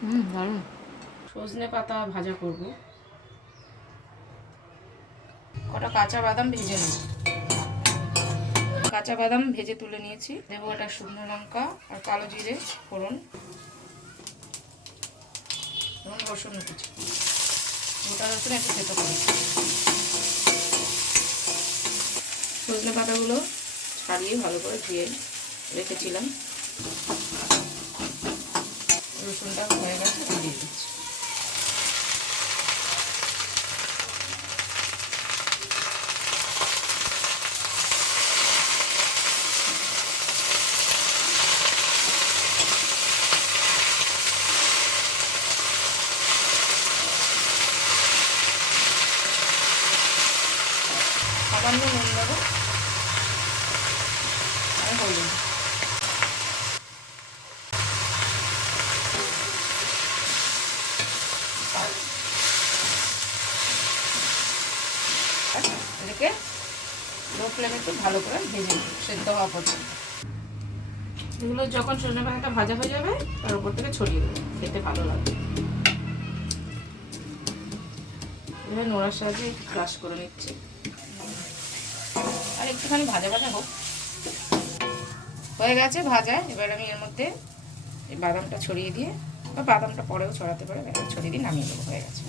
হুম সজনে পাতা ভাজা করব। কটা কাঁচা বাদাম ভেজে নেব। কাঁচা বাদাম ভেজে তুলে নিয়েছি। দেবো একটা শুকনো লঙ্কা আর কালো জিরে ফোড়ন। এবং রসুন কুচি। গোটা রসুন একটু খেতে পারি সজনে পাতাগুলো ছাড়িয়ে ভালো করে ধুয়ে রেখেছিলাম রসুনটা হয়ে গেছে দিয়ে দিচ্ছি সামান্য নুন দেবো আর হলুদ এটাকে লো ফ্লেমে একটু ভালো করে ভেজে সেদ্ধ হওয়া পর্যন্ত। এগুলো যখন সজনে পাতাটা ভাজা হয়ে যাবে, তার উপর থেকে ছড়িয়ে দেবো, খেতে ভালো লাগবে। এবার নোড়ার সাহায্যে ক্রাশ করে নিচ্ছি। একটুখানি ভাজা ভাজা হোক। হয়ে গেছে ভাজা। এবার আমি এর মধ্যে এই বাদামটা ছড়িয়ে দিয়ে বা বাদামটা পরেও ছড়াতে পারে ছড়িয়ে দিয়ে নামিয়ে দেবো হয়ে গেছে।